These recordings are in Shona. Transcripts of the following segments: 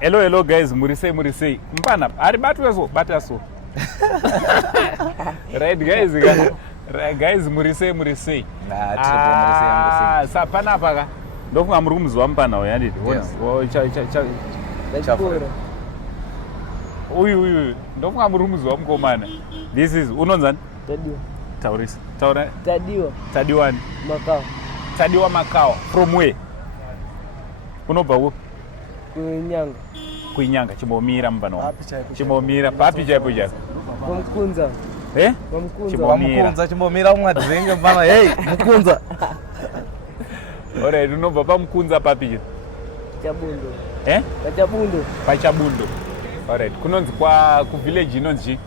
Hello guys, murisei. Mpana, ari bata so. Right guys, murisei. Sa pana paka. Ndofunga muri kumuzwa mpana uyu handiti. Uyu. Ndofunga muri kumuzwa mukomana. This is unonzani? Tadiwa. Taurisi. Taura? Tadiwani. Macau. Tadiwa Macau. From where? Kunobva ku? Kuinyanga chimbomira mpano. Chimbomira papi chaipo chako. Kumkunza. Chimbomira umwadzinge mpano. Hey, Mukunza. Alright, unobva pamukunza papi? Chabundo. Pachabundo. Alright, kunonzi ku village inonzi?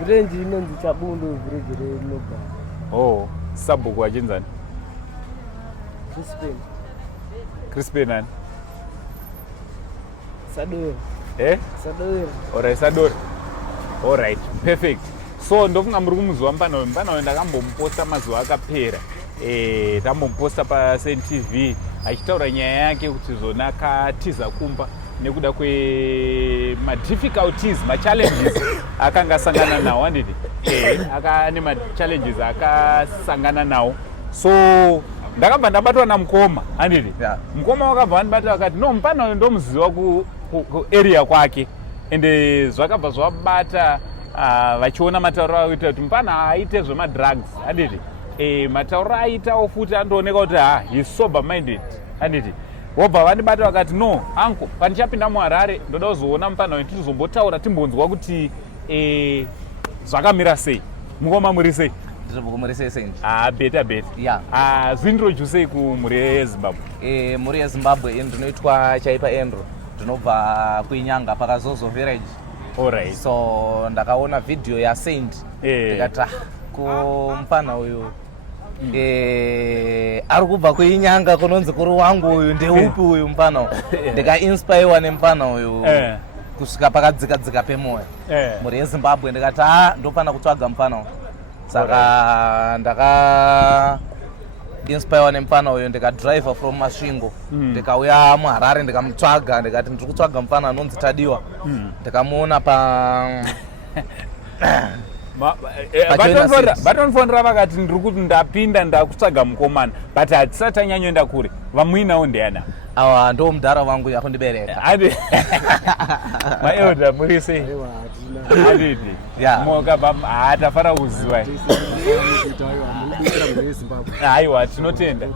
Village inonzi Chabundo, village renobva. Oh, sabhuku wachinzani? Crispin nani? Sador. Sador. Alright, Sador. Alright, perfect. So ndofunga muri kumuzwa mpano ndakambomuposta mazuva akapera. Tambomuposta paSNTV achitaura nyaya yake kuti zona akatiza kumba nekuda difficulties, challenges akanga sangana nawo handiti. Ane challenges akasangana nawo. So ndakabva ndabatwa namukoma handiti. Mukoma wakabva wandibata akati no mpana ndomuziva ku area kwake ende zvakabva zvabata vachiona matauro akuita kuti mpana aite zvemadrugs handiti. Matauro aitawo futi andooneka kuti he's sober minded handiti. Wobva vandibata vakati no anko pandichapinda muHarare ndoda kuzoona mpana uyu tizombotaura timbonzwa kuti zvakamira sei. Mukoma muri sei? Beta. Zvintroducei kumhuri yeZimbabwe. Mhuri yeZimbabwe ndinoitwa Chaipa Andrew. Ndinobva kuinyanga pakaZozo village. Alright. So ndakaona video yaSaint. Ndikati kumpana uyu ari kubva kuinyanga kunonzi kuri wangu uyu ndeupi uyu mpana. Ndikainspirewa nempana uyu kusvika pakadzika pemoyo. Mhuri yeZimbabwe ndikati ndofana kutsvaga mpana uyu. Saka ndaka inspirewa nempana uyu ndikadriver from Masvingo. Ndikauya muHarare ndikamutsvaga ndikati ndiri kutsvaga mpana anonzi Tadiwa. Ndikamuona vatonfonera vakati ndiri kuti ndapinda ndakutsvaga mukomana but hatisati anyanyoenda kure. Vamuinawo ndeyana? Awa ndo mudhara wangu yakundibereka. Maelda muri sei? Handiti. Mokabva tafara kuziva. Aiwa tinotenda.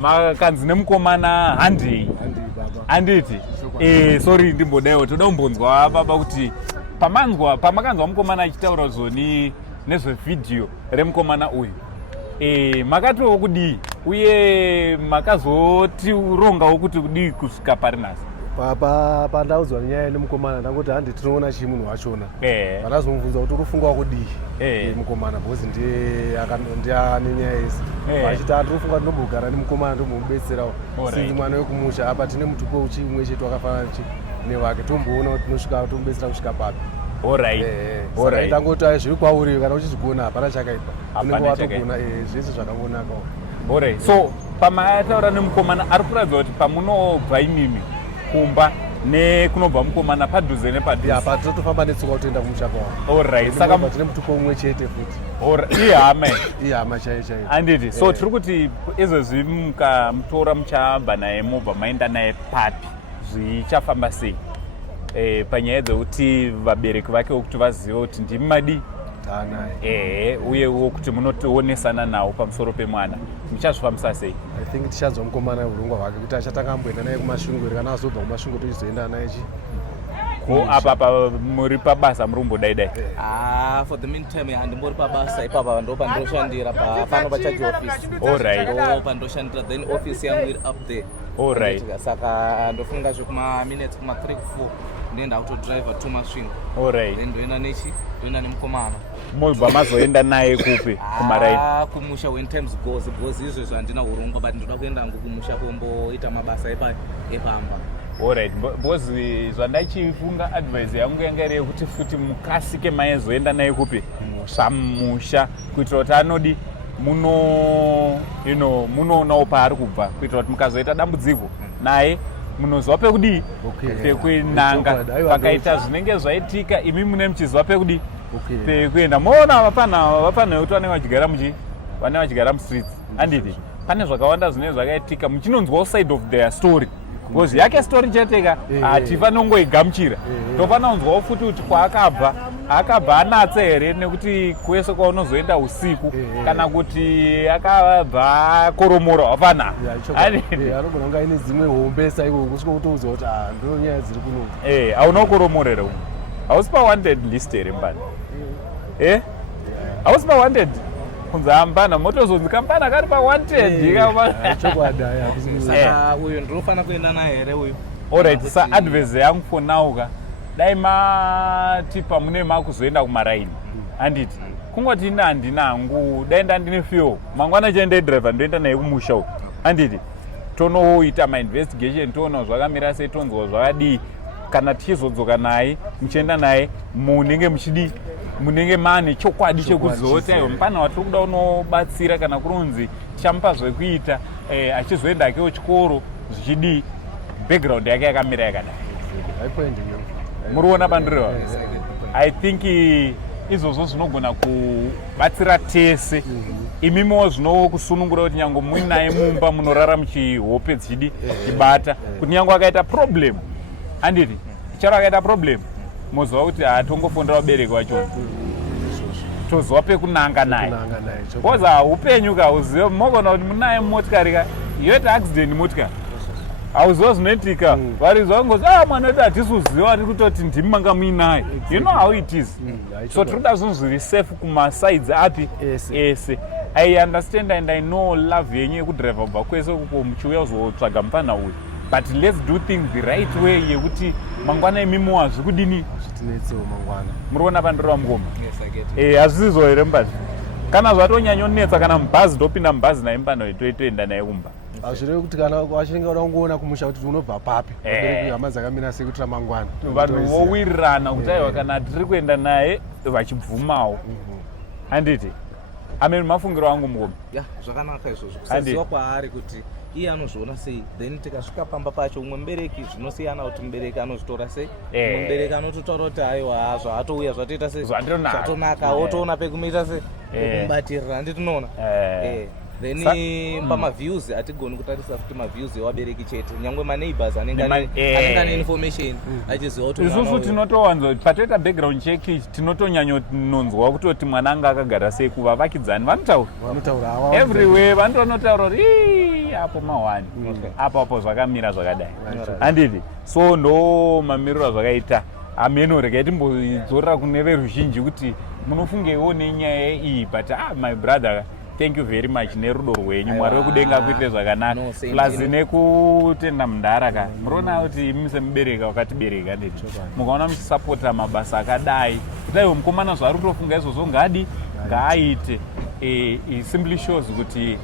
Makanzi nemukomana handiti. Sorry ndimbodaiwo toda kumbonzwa baba kuti pamakanzwa mukomana achitaura zoni nezvevhidhiyo remukomana uyu. Makatiwo kudii uye makazotirongawo kuti kudii kusvika pari nhasi? Pandaudzwa nyaya nemukomana ndangoti handi tinoona chii munhu wachona. Pandazomubvunza kuti urufungwa kudii mukomana bhozi ndiye ane nyaya yese. Vachiti handinofunga ndinombogara nemukomana ndombomubetserawo. Sinzi mwana wekumusha apa tine mutupo uchimwe chetu akafanana nevake tomboona kuti tinosvika tomubetsera kusvika papi. Alright. Ndangoti zviri kwauri kana uchizvigona hapana chakaipa. Unenge watogona zvese zvakangonakawo. Alright. So pamataura nemukomana ari kuratidza kuti pamunobva imimi kumba nekunobva mukomana padhuze nepadhuze. Patotofamba netsoka kutoenda kumusha kwawo. Alright. Saka tine mutupo umwe chete futi. Alright. Ihama chaiyo. Handiti. So tiri kuti izvezvi mukamutora muchabva naye mobva maenda naye papi zvichafamba sei? Panyaya dzekuti vabereki vake kuti vazive kuti ndimi madii uyewo kuti munotionesana nawo pamusoro pemwana muchazvifambisa sei? I think tichadzwa mukomana urongwa hwake kuti achatanga amboenda naye kumasvingo kana azobva kumasvingo tochizoenda naye apa muri pabasa muri kumbodaidai? For the meantime handimbori pabasa ipapa ndo pandoshandira pano pachaji office. Alright. Ndo pandoshandira then office yangu iri up there. Alright. Saka ndofunga zvekuma minutes kuma 3 to 4 ndoenda kutodriver to Masvingo. Alright. Then ndoenda nemukomana. Mobva mazoenda naye kupi? Kumaraini? Kumusha when times goes izvezvo handina urongwa but ndoda kuenda hangu kumusha komboita mabasa epamba. Alright, bozi zvandachifunga advice yangu yanga iri yekuti futi mukasike maezoenda naye kupi? Musha kuitira kuti anodi munoonawo paari kubva kuitira kuti mukazoita dambudziko naye munozwa pekudii Okay. pekuinanga Aiwa, pakaita zvinenge zvaitika imi mune muchizwa pekudii pekuenda moona vapana kuti vanenge vachigara mustreets handiti pane zvakawanda zvinenge zvakaitika muchinonzwawo side of their story because yake story cheteka hatifani kungoigamuchira tofana kunzwawo futi kuti akabva anatsa here nekuti kwese kwaunozoenda usiku kana kuti akabva akoromora hapana anogona nga ine dzimwe hombesa iko kusvika kutouza kuti ndo nyaya dziri kuno hauna kukoromorera umu hausi pawanted list here mbani hausi pawanted kunzi hambana motozonzi kampana kari pawanted saka uyu ndinofana kuenda naye here uyu alright sa advise yangu for now ka dai matipa mune makuzoenda kumaraini handiti kungoti ina handina hangu dai ndandine fuel mangwana chiende driver ndoenda naye kumusha uku handiti tonoita mainvestigation toona zvakamira sei tonzwa zvakadii kana tichizodzoka naye muchienda naye munenge muchidii munenge mane chokwadi chekuzoti aiwa mupana watiri kuda unobatsira kana kurunzi tichamupa zvekuita achizoenda akewo chikoro zvichidii background yake yakamira yakadai muriona bandireva I think izvozvo zvinogona kubatsira tese imimiwo zvinokusunungura kuti nyange muinaye mumba munorara muchihope dzichidi chibata kuti nyange akaita problem handiti charo akaita problem moziva kuti hatongofondera ubereki wachona toziva pekunanga naye koza haupenyu kauziva mogona kuti munaye motikari ka yoita accident motikari hauziva zvinoitika varizva kungozi mwana wedu hatisuziva ari kutoti ndimi manga muinaye you know how it is so tiri kuda zvinhu zviri safe kumasides api ese I understand and I know love yenyu yekudriva kubva kwese uko muchiuya kuzotsvaga mupana uyu but let's do things the right way yekuti mangwana imimo hazvi kudini muriona pandirova mukoma hazvisizvo here mbati kana zvatonyanyonetsa kana mubhazi topinda mubhazi naye mbana toenda naye kumba azvireve kuti kana achinge uda kungoona kumusha kuti unobva papi hama dzakamira sei kuti ramangwana vanhu vowirirana kuti aiwa kana tiri kuenda naye vachibvumawo handiti ameni mafungiro angu mukoma zvakanaka izvozvo kusaziva kwaari kuti iye anozviona sei then tikasvika pamba pacho umwe mubereki zvinosiyana kuti mubereki anozvitora sei umwe mubereki anototaura kuti aiwa zvaatouya zvatoita sei zvatonaka otoona pekumiita sei pekumubatirira handitinoona then pamaviews hatigoni kutarisa kuti maviews evabereki chete nyangwe maneighbors anenge ane information achiziva kuti isusu tinotowanza patoita background check tinotonyanyononzwa kutoti mwana anga akagara sei kuvavakidzani vanotaura everywhere vanotonotaura kuti apo mahwani apo zvakamira zvakadai handiti so ndo mamiriro zvakaita ameno regai timbodzorera kune veruzhinji kuti munofungeiwo nenyaya iyi but my brother thank you very much nerudo rwenyu mwari wekudenga kuite zvakanaka plus nekutenda mundara ka muriona kuti imi semubereka wakatibereka nditi mukaona muchisapota mabasa akadai kuti aiwo mukomana zvaari kutofunga izvozvo ngaaite simply shows kuti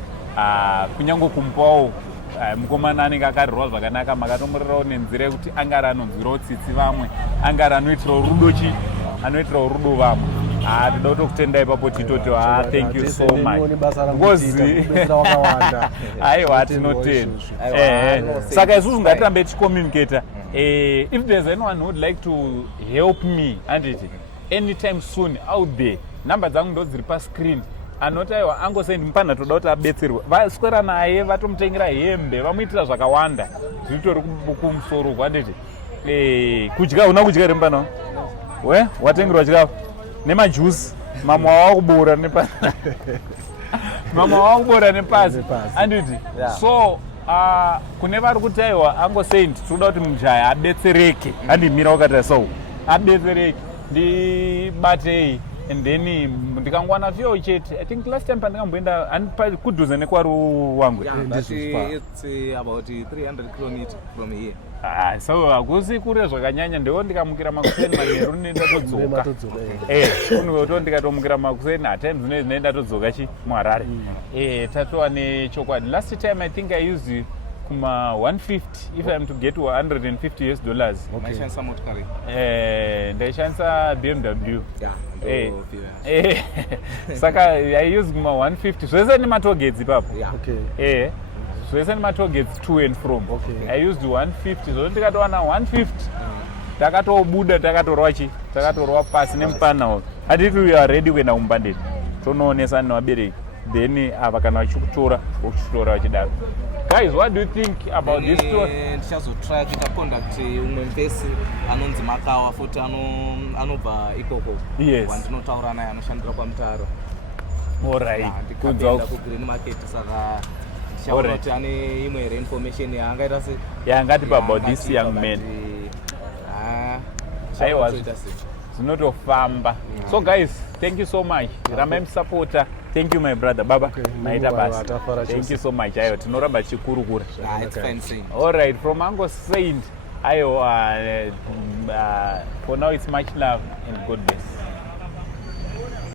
kunyange kumupawo mukomana anenge akarirwa zvakanaka makatomurirawo nenzira yekuti angari anonzwirawo tsitsi vamwe angari anoitirawo rudo vamwe toda kutokutendai ipapo titoti thank you so much because aiwa tinotenda saka isusu ngatirambe tichicommunicata if there's anyone who would like to help me handiti anytime soon out there namba dzangu ndo dziri pascreen anoti aiwa angosendi mupana toda kuti abetserwe vaswera naye vatomutengera hembe vamuitira zvakawanda zviritori kumusoro kwanditi kudya una kudya ri mupana watengerwa chikafu nemajuice mama wakubuura nepasi anditi so kune vari kuti aiwa angosendi tinoda kuti mujaya abetsereke andimira wakati so abetsereke ndibatei and then ndikangwana fyo chete I think last time pandikamboenda kudhuze nekwari wangu it's about 300 km from here so hakusi kure zvakanyanya ndiwo ndikamukira makuseni manheru nenda todzoka unto ndikatomukira makuseni hatimes zvinoi zvinoenda todzoka muharare tatova nechokwadi last time I think I used kuma 150 if I'm to get $150 ndaishandisa BMW saka I use kuma 150 zvese nematogedzi papo zvese nematogets to and from. Okay. I used 150 so ndikatowana 150 takatobuda takatorwa pasi nemupana hatiti we are ready kuenda kumbandeni tonoonesana nevabereki then ava kana vachikutora vokuchitora vachidaro. Guys, what do you think about this story? Ndichazotry kuita conduct umwe mvesi anonzi Makawa futi anobva ikoko. Yes. Wandinotaura naye anoshandira kwaMutaro. Alright. Ndikaenda kugreen market saka ndichaona kuti ane imwe information yaangaita se yangatipa about this young man. Aiwa zinotofamba. So guys, thank you so much. Ramai musupporter. Thank you my brother. Baba. Naita basi. Thank you so much. Ayo tinoramba chikurukura. It's fine. All right, from Ango Saint. Ayo for now it's much love and God bless.